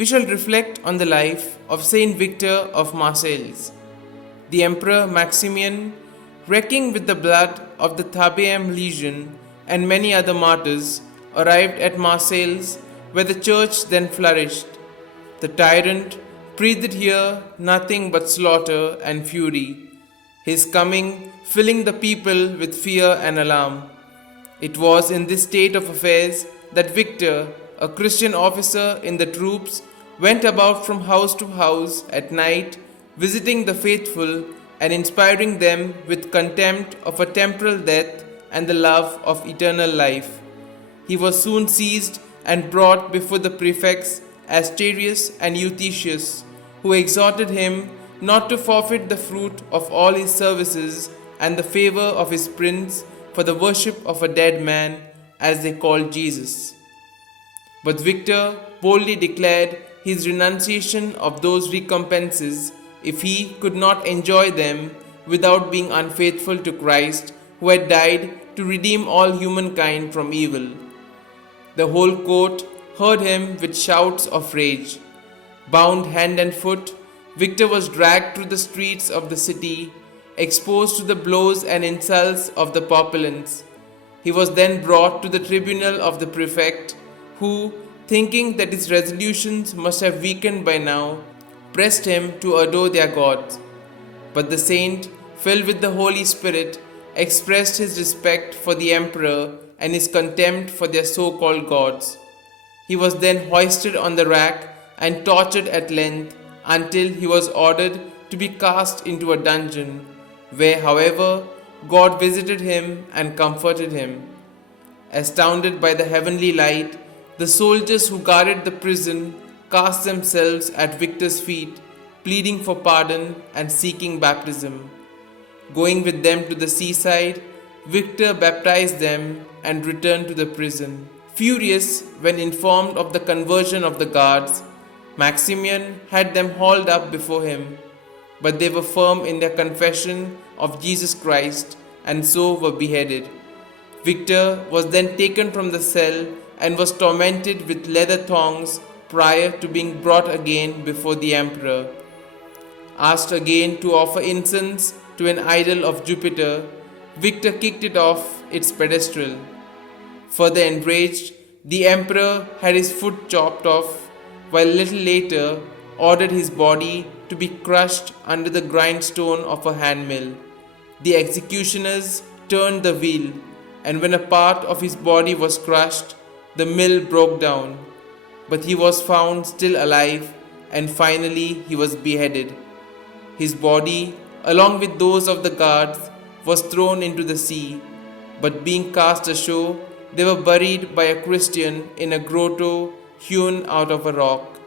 we shall reflect on the life of Saint Victor of Marseilles. The Emperor Maximian, wrecking with the blood of the Thabaeum Legion and many other martyrs, arrived at Marseilles, where the church then flourished. The tyrant breathed here nothing but slaughter and fury, his coming filling the people with fear and alarm. It was in this state of affairs that Victor, a Christian officer in the troops, went about from house to house at night, visiting the faithful and inspiring them with contempt of a temporal death and the love of eternal life. He was soon seized and brought before the prefects Asterius and Eutychius, who exhorted him not to forfeit the fruit of all his services and the favor of his prince for the worship of a dead man, as they called Jesus. But Victor boldly declared his renunciation of those recompenses if he could not enjoy them without being unfaithful to Christ, who had died to redeem all humankind from evil. The whole court heard him with shouts of rage. Bound hand and foot, Victor was dragged through the streets of the city, exposed to the blows and insults of the populace. He was then brought to the tribunal of the prefect, who, thinking that his resolutions must have weakened by now, pressed him to adore their gods. But the saint, filled with the Holy Spirit, expressed his respect for the emperor and his contempt for their so-called gods. He was then hoisted on the rack and tortured at length until he was ordered to be cast into a dungeon, where, however, God visited him and comforted him. Astounded by the heavenly light, the soldiers who guarded the prison cast themselves at Victor's feet, pleading for pardon and seeking baptism. Going with them to the seaside, Victor baptized them and returned to the prison. Furious when informed of the conversion of the guards, Maximian had them hauled up before him, but they were firm in their confession of Jesus Christ and so were beheaded. Victor was then taken from the cell and was tormented with leather thongs prior to being brought again before the emperor. Asked again to offer incense to an idol of Jupiter, Victor kicked it off its pedestal. Further enraged, the emperor had his foot chopped off, while a little later ordered his body to be crushed under the grindstone of a handmill. The executioners turned the wheel, and when a part of his body was crushed, the mill broke down. But he was found still alive, and finally he was beheaded. His body, along with those of the guards, was thrown into the sea, but being cast ashore, they were buried by a Christian in a grotto hewn out of a rock.